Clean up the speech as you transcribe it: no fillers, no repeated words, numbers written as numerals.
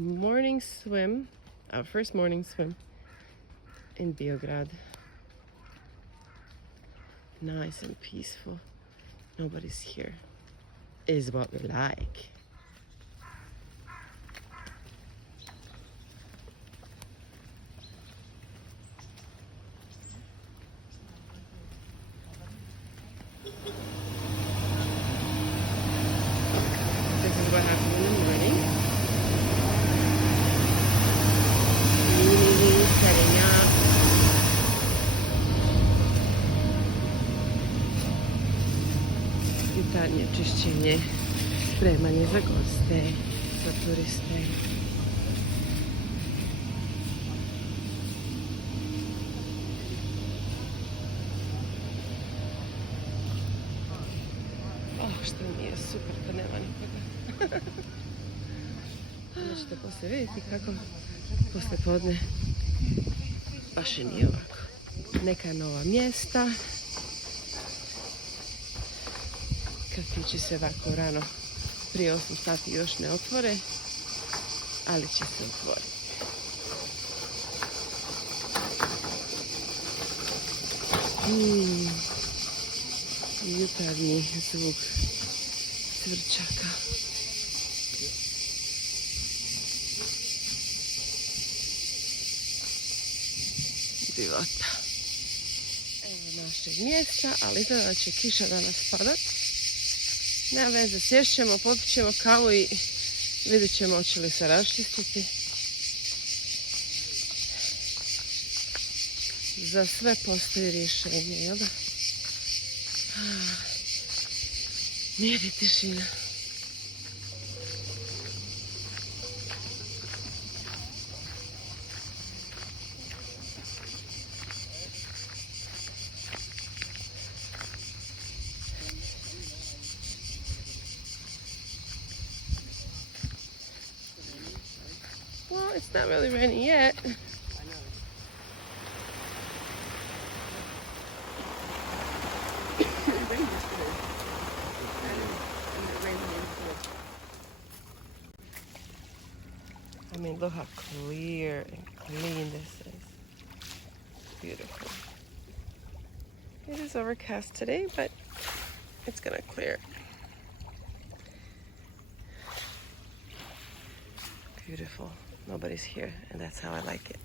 morning swim, our first morning swim in Biograd. Nice and peaceful. Nobody's here. Is what we like. This is what happens in the morning. Cleaning, setting up. Jutarnje čišćenje, spremanje za goste, za turiste. Što mi je super kad nema nikoga. Onda ćete poslije vidjeti kako poslije podne baš i nije ovako. Neka nova mjesta. Kafići se ovako rano prije 8 sati još ne otvore, ali će se otvoriti. Jutarnji zvuk cvrčaka. Divota. Evo našeg mjesta, ali izgleda da će kiša danas padat. Nema veze, sješćemo, popit ćemo kavu i vidjet ćemo hoće li se raščistiti. Za sve postoji rješenje, jel da? Mir i tišina. Well, it's not really raining yet. I mean, look how clear and clean this is. Beautiful. It is overcast today, but it's gonna clear. Beautiful. Nobody's here, and that's how I like it.